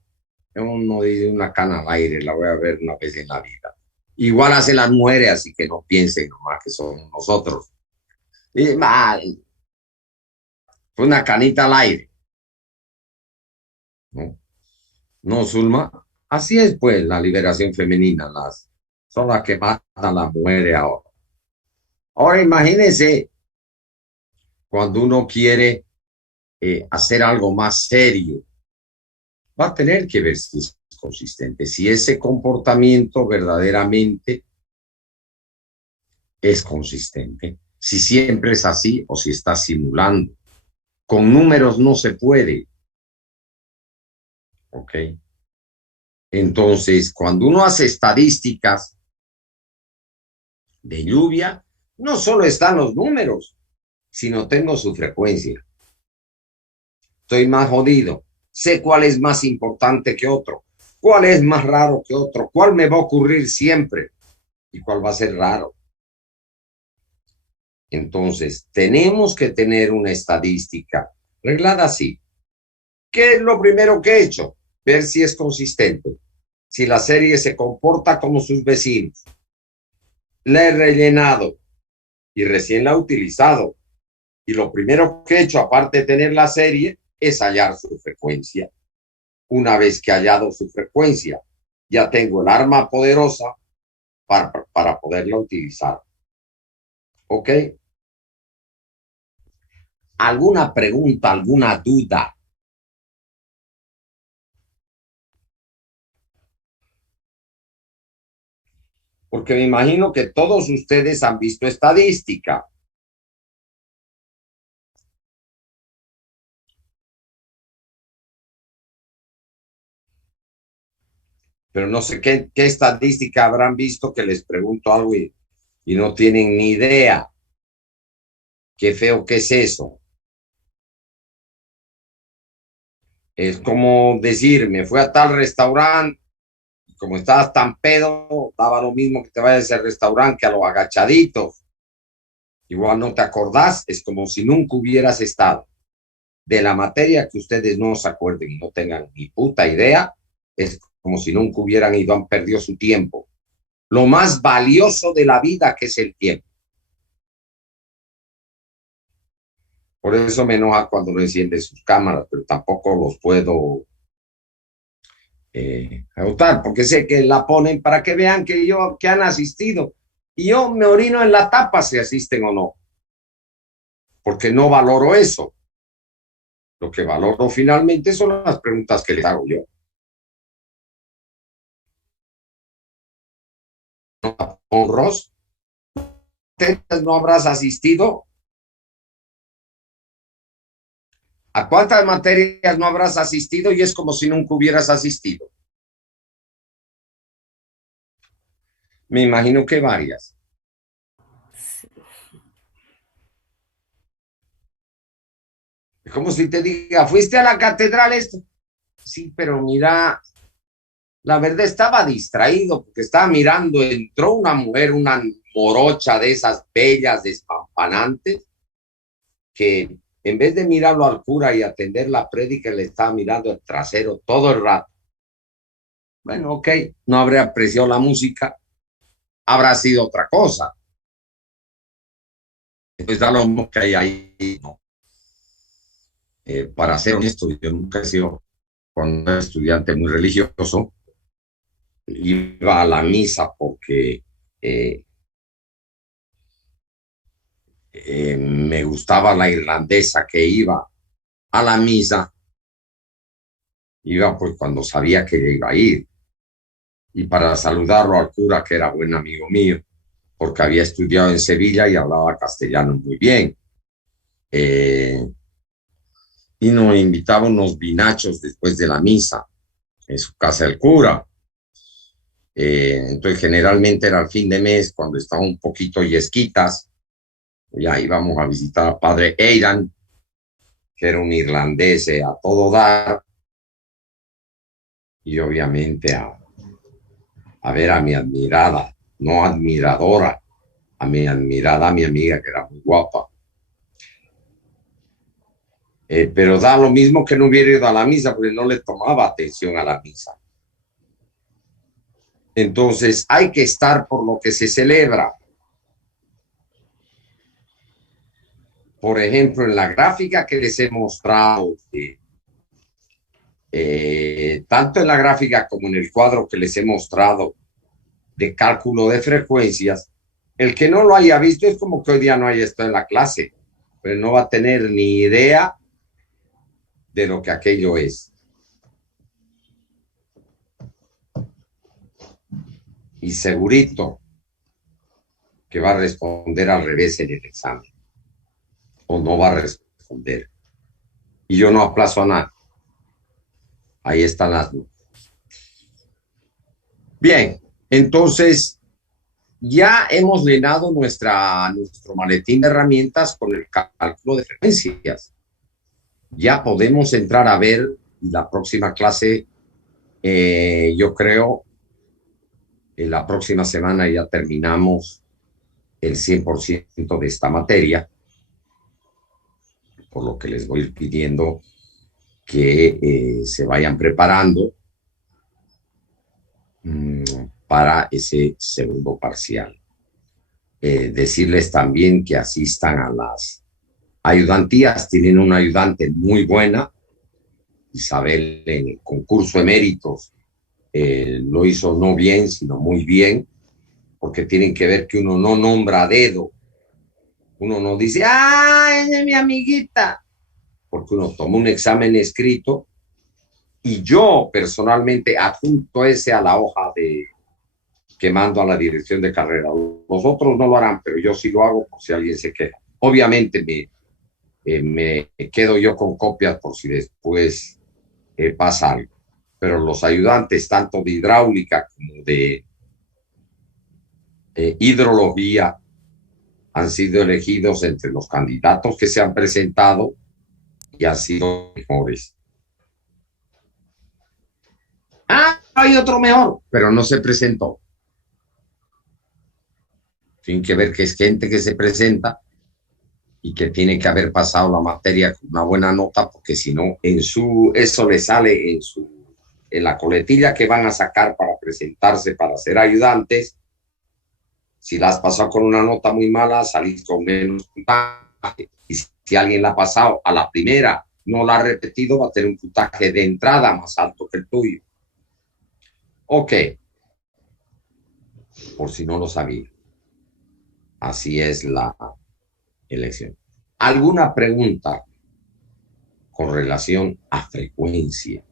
Uno dice una cana al aire, la voy a ver una vez en la vida. Igual hacen las mujeres, así que no piensen nomás que son nosotros. Y mal, fue una canita al aire, ¿no? No, Zulma. Así es, pues, la liberación femenina, son las que matan a las mujeres ahora. Ahora imagínense cuando uno quiere hacer algo más serio, va a tener que ver si es consistente, si ese comportamiento verdaderamente es consistente, si siempre es así o si está simulando. Con números no se puede. ¿Ok? Entonces, cuando uno hace estadísticas de lluvia, no solo están los números, sino tengo su frecuencia. Estoy más jodido. Sé cuál es más importante que otro, cuál es más raro que otro, cuál me va a ocurrir siempre y cuál va a ser raro. Entonces, tenemos que tener una estadística reglada así. ¿Qué es lo primero que he hecho? Ver si es consistente, si la serie se comporta como sus vecinos. La he rellenado y recién la he utilizado. Y lo primero que he hecho, aparte de tener la serie, es hallar su frecuencia. Una vez que he hallado su frecuencia, ya tengo el arma poderosa para poderla utilizar. ¿Ok? ¿Alguna pregunta, alguna duda? Porque me imagino que todos ustedes han visto estadística. Pero no sé qué estadística habrán visto que les pregunto algo y no tienen ni idea. Qué feo que es eso. Es como decir, me fui a tal restaurante, y como estabas tan pedo, daba lo mismo que te vayas a ese restaurante que a los agachaditos. Igual no te acordás, es como si nunca hubieras estado. De la materia que ustedes no se acuerden y no tengan ni puta idea, es como si nunca hubieran ido, han perdido su tiempo. Lo más valioso de la vida que es el tiempo. Por eso me enoja cuando no enciende sus cámaras, pero tampoco los puedo agotar, porque sé que la ponen para que vean que han asistido. Y yo me orino en la tapa si asisten o no, porque no valoro eso. Lo que valoro finalmente son las preguntas que les hago yo. Honros, no habrás asistido. ¿A cuántas materias no habrás asistido? Y es como si nunca hubieras asistido. Me imagino que varias. Es como si te diga, ¿fuiste a la catedral esto? Sí, pero mira, la verdad estaba distraído porque estaba mirando, entró una mujer, una morocha de esas bellas, despampanantes, que en vez de mirarlo al cura y atender la prédica, le estaba mirando el trasero todo el rato. Bueno, ok, no habré apreciado la música, habrá sido otra cosa. Pues da lo mismo que hay ahí, ¿no? Para ser honesto, yo nunca he sido, cuando era estudiante muy religioso, iba a la misa porque eh, me gustaba la irlandesa que iba a la misa, iba pues cuando sabía que iba a ir, y para saludarlo al cura, que era buen amigo mío, porque había estudiado en Sevilla y hablaba castellano muy bien. Eh, y nos invitaba unos vinachos después de la misa en su casa el cura. Entonces generalmente era el fin de mes cuando estaba un poquito yesquitas, ya íbamos a visitar a padre Eiran, que era un irlandés a todo dar, y obviamente a ver a mi admirada, no admiradora, a mi admirada, a mi amiga, que era muy guapa. Pero da lo mismo que no hubiera ido a la misa, porque no le tomaba atención a la misa. Entonces hay que estar por lo que se celebra. Por ejemplo, en la gráfica que les he mostrado, tanto en la gráfica como en el cuadro que les he mostrado de cálculo de frecuencias, el que no lo haya visto es como que hoy día no haya estado en la clase, pero no va a tener ni idea de lo que aquello es. Y segurito que va a responder al revés en el examen, o no va a responder. Y yo no aplazo a nada. Ahí están las notas. Bien, entonces ya hemos llenado nuestro maletín de herramientas con el cálculo de frecuencias. Ya podemos entrar a ver la próxima clase. Yo creo en la próxima semana ya terminamos el 100% de esta materia, por lo que les voy pidiendo que se vayan preparando para ese segundo parcial. Decirles también que asistan a las ayudantías. Tienen una ayudante muy buena, Isabel, en el concurso de méritos. Lo hizo no bien, sino muy bien, porque tienen que ver que uno no nombra a dedo. Uno no dice, ¡ah, es mi amiguita! Porque uno toma un examen escrito y yo personalmente adjunto ese a la hoja que mando a la dirección de carrera. Los otros no lo harán, pero yo sí lo hago por si alguien se queja. Obviamente me quedo yo con copias por si después pasa algo. Pero los ayudantes, tanto de hidráulica como de hidrología, han sido elegidos entre los candidatos que se han presentado y han sido mejores. Ah, hay otro mejor, pero no se presentó. Tienen que ver que es gente que se presenta y que tiene que haber pasado la materia con una buena nota, porque si no, eso le sale en la coletilla que van a sacar para presentarse para ser ayudantes. Si la has pasado con una nota muy mala, salís con menos puntaje. Y si alguien la ha pasado a la primera, no la ha repetido, va a tener un puntaje de entrada más alto que el tuyo. Ok, por si no lo sabía. Así es la elección. ¿Alguna pregunta con relación a frecuencia?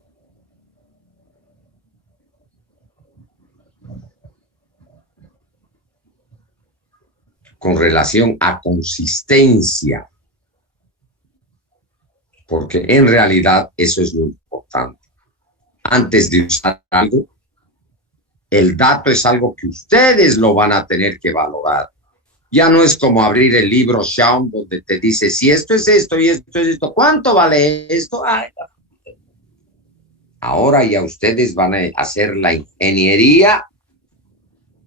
Con relación a consistencia, porque en realidad eso es lo importante. Antes de usar algo, El dato es algo que ustedes lo van a tener que valorar. Ya no es como abrir el libro Shawn donde te dice si esto es esto y esto es esto, ¿cuánto vale esto? Ay, ahora ya ustedes van a hacer la ingeniería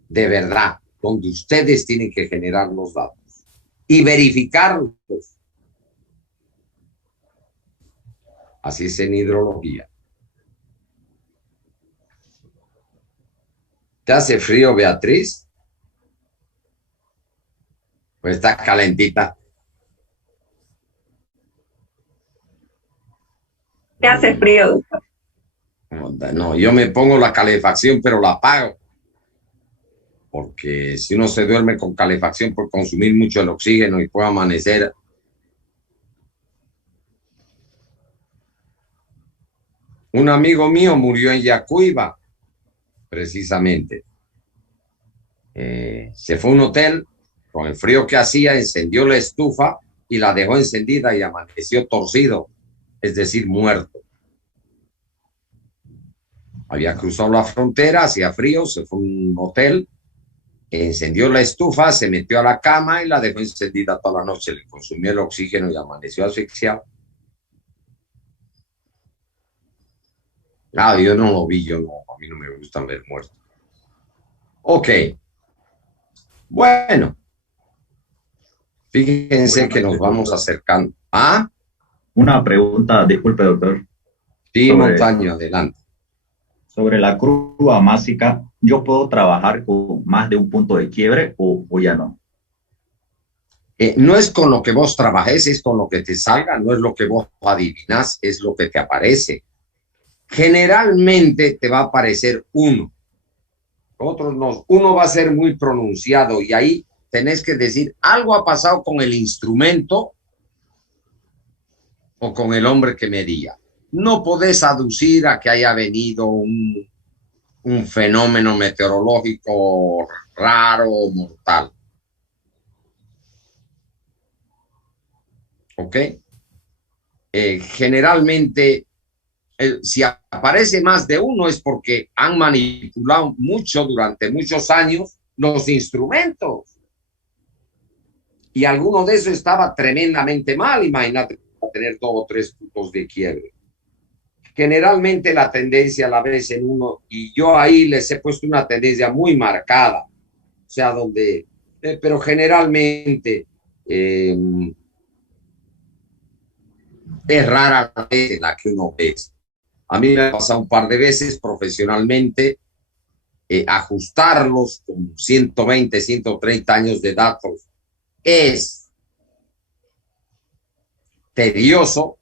de verdad, donde ustedes tienen que generar los datos y verificarlos. Así es en hidrología. ¿Te hace frío, Beatriz? Pues está calentita. ¿Qué hace frío, doctor? No, yo me pongo la calefacción, pero la apago. Porque si uno se duerme con calefacción por consumir mucho el oxígeno y puede amanecer. Un amigo mío murió en Yacuiba, precisamente. Se fue a un hotel, con el frío que hacía, encendió la estufa y la dejó encendida y amaneció torcido, es decir, muerto. Había cruzado la frontera, hacía frío, se fue a un hotel, encendió la estufa, se metió a la cama y la dejó encendida toda la noche, le consumió el oxígeno y amaneció asfixiado. Claro, yo no lo vi, yo no, a mí no me gusta ver muertos. Ok. Bueno, fíjense que nos vamos acercando. ¿Ah? Una pregunta, disculpe, doctor. Sí, Montaño, adelante. Sobre la curva másica, ¿yo puedo trabajar con más de un punto de quiebre o ya no? No es con lo que vos trabajes, es con lo que te salga, no es lo que vos adivinas, es lo que te aparece. Generalmente te va a aparecer uno. Otros no. Uno va a ser muy pronunciado y ahí tenés que decir algo ha pasado con el instrumento o con el hombre que medía. No podés aducir a que haya venido un fenómeno meteorológico raro o mortal. ¿Ok? Generalmente, si aparece más de uno es porque han manipulado mucho durante muchos años los instrumentos. Y alguno de esos estaba tremendamente mal. Imagínate tener 2 o 3 puntos de quiebre. Generalmente la tendencia la ves en uno, y yo ahí les he puesto una tendencia muy marcada, o sea, donde, pero generalmente es rara la vez en la que uno ve. A mí me ha pasado un par de veces profesionalmente ajustarlos con 120, 130 años de datos es tedioso,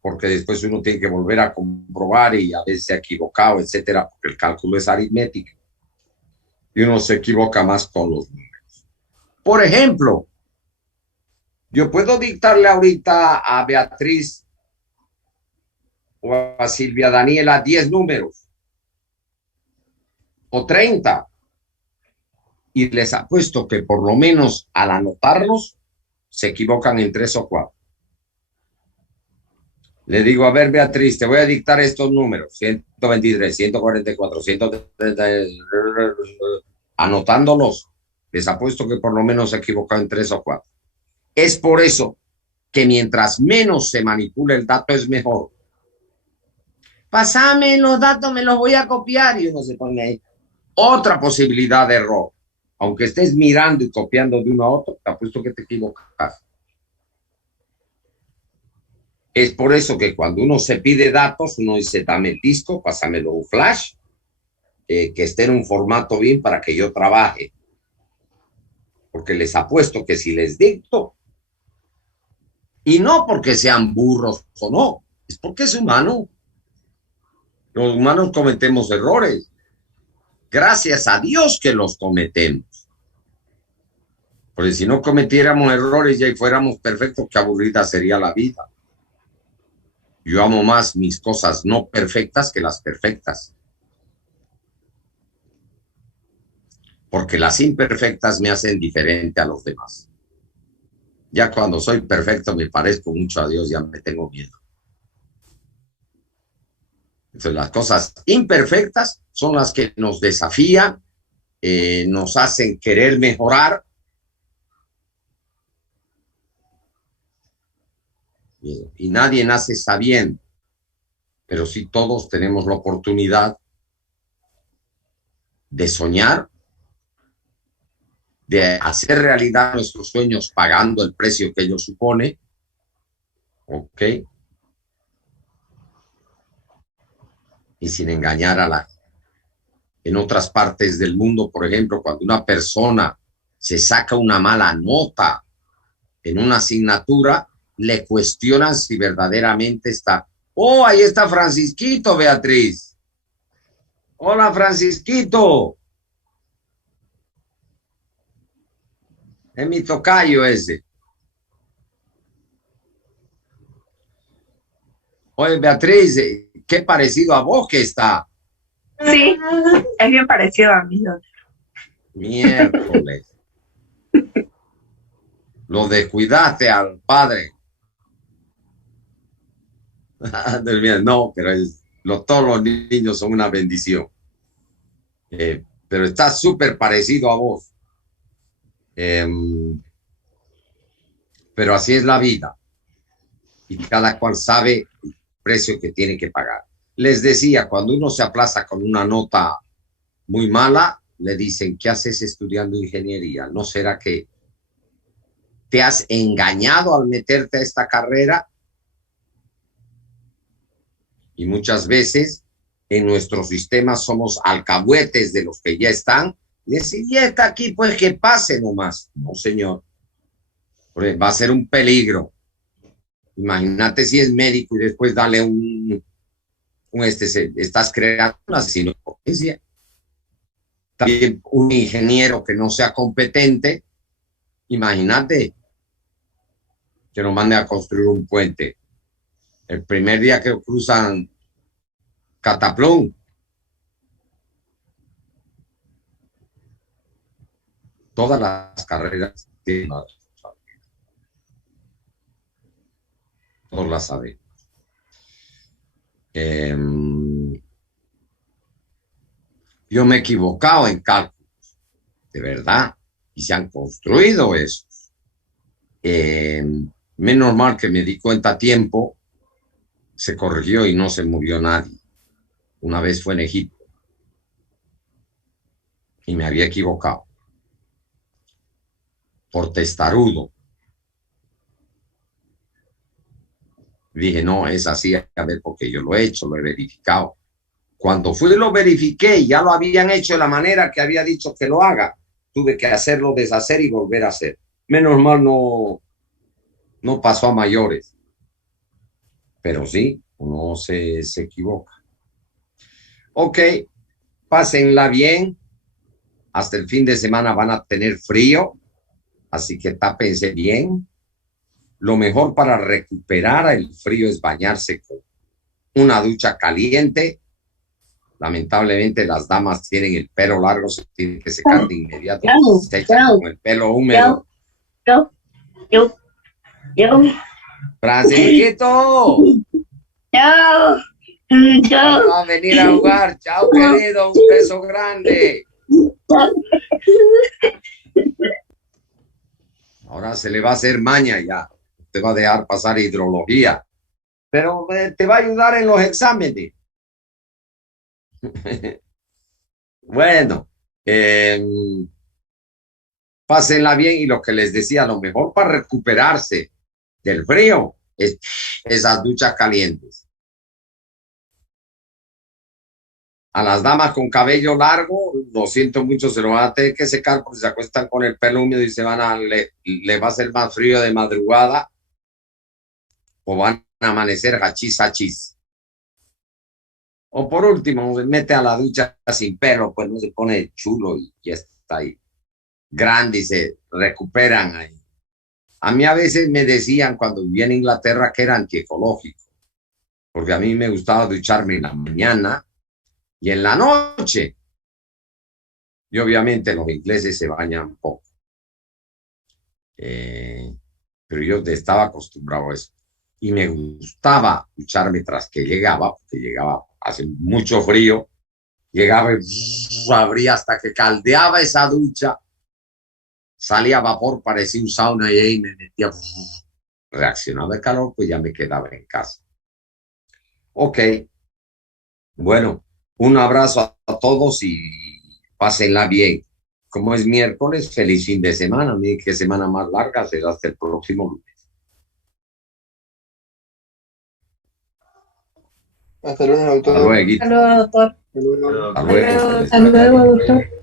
porque después uno tiene que volver a comprobar y a veces se ha equivocado, etcétera, porque el cálculo es aritmético y uno se equivoca más con los números. Por ejemplo, yo puedo dictarle ahorita a Beatriz o a Silvia Daniela 10 números o 30 y les apuesto que por lo menos al anotarlos se equivocan en 3 o 4. Le digo, a ver, Beatriz, te voy a dictar estos números, 123, 144, 130, anotándolos, les apuesto que por lo menos se equivocan en 3 o 4. Es por eso que mientras menos se manipula el dato es mejor. Pásame los datos, me los voy a copiar y uno se pone ahí. Otra posibilidad de error. Aunque estés mirando y copiando de uno a otro, te apuesto que te equivocas. Es por eso que cuando uno se pide datos, uno dice, dame el disco, pásamelo un flash, que esté en un formato bien para que yo trabaje. Porque les apuesto que si les dicto, y no porque sean burros o no, es porque es humano. Los humanos cometemos errores. Gracias a Dios que los cometemos. Porque si no cometiéramos errores y fuéramos perfectos, qué aburrida sería la vida. Yo amo más mis cosas no perfectas que las perfectas. Porque las imperfectas me hacen diferente a los demás. Ya cuando soy perfecto me parezco mucho a Dios, ya me tengo miedo. Entonces, las cosas imperfectas son las que nos desafían, nos hacen querer mejorar. Y nadie nace sabiendo, pero sí todos tenemos la oportunidad de soñar, de hacer realidad nuestros sueños pagando el precio que ello supone, ¿ok? Y sin engañar a la... En otras partes del mundo, por ejemplo, cuando una persona se saca una mala nota en una asignatura, le cuestionan si verdaderamente está... Oh, ahí está Francisquito, Beatriz. Hola, Francisquito. Es mi tocayo ese. Oye, Beatriz, qué parecido a vos que está. Sí, es bien parecido a mí. Miércoles. Lo descuidaste al padre. No, pero todos los niños son una bendición. Pero está súper parecido a vos. Pero así es la vida. Y cada cual sabe el precio que tiene que pagar. Les decía, cuando uno se aplaza con una nota muy mala, le dicen, ¿qué haces estudiando ingeniería? ¿No será que te has engañado al meterte a esta carrera? Y muchas veces en nuestro sistema somos alcahuetes de los que ya están. Y decir, ya está aquí, pues que pase nomás. No, señor. Porque va a ser un peligro. Imagínate si es médico y después dale estás creando una sinopotencia. También un ingeniero que no sea competente, imagínate que nos mande a construir un puente. El primer día que cruzan Cataplún, todas las carreras tienen una responsabilidad. Todos la saben. Yo me he equivocado en cálculos, de verdad, y se han construido esos. Menos mal que me di cuenta a tiempo, se corrigió y no se murió nadie. Una vez fue en Egipto y me había equivocado por testarudo. Dije, no, es así, a ver, porque yo lo he hecho, lo he verificado. Cuando fui lo verifiqué, ya lo habían hecho de la manera que había dicho que lo haga. Tuve que hacerlo, deshacer y volver a hacer. Menos mal no pasó a mayores. Pero sí, uno se equivoca. Ok, pásenla bien. Hasta el fin de semana van a tener frío, así que tápense bien. Lo mejor para recuperar el frío es bañarse con una ducha caliente. Lamentablemente las damas tienen el pelo largo, se tienen que secar de inmediato, se echan con el pelo húmedo. Yo. Francisquito, Chao. vamos a venir a jugar. Chao, querido, un beso grande. Ahora se le va a hacer maña ya. Te va a dejar pasar hidrología, pero te va a ayudar en los exámenes. Bueno, pásenla bien y lo que les decía, lo mejor para recuperarse del frío es esas duchas calientes. A las damas con cabello largo, lo siento mucho, se lo van a tener que secar porque se acuestan con el pelo húmedo y le va a hacer más frío de madrugada o van a amanecer hachís, hachís. O por último, se mete a la ducha sin pelo, pues no se pone chulo y ya está ahí. Grande y se recuperan ahí. A mí a veces me decían cuando vivía en Inglaterra que era antiecológico, porque a mí me gustaba ducharme en la mañana y en la noche. Y obviamente los ingleses se bañan poco. Pero yo estaba acostumbrado a eso. Y me gustaba ducharme tras que llegaba, porque llegaba hace mucho frío, llegaba y abría hasta que caldeaba esa ducha, salía vapor, parecía un sauna y ahí me metía, reaccionaba el calor, pues ya me quedaba en casa. Ok, bueno, un abrazo a todos y pásenla bien. Como es miércoles, feliz fin de semana. Ni qué semana más larga, será hasta el próximo lunes. Hasta luego, Hasta doctor. luego. Hasta luego, doctor. Hasta luego. Hasta luego. Hasta luego, doctor.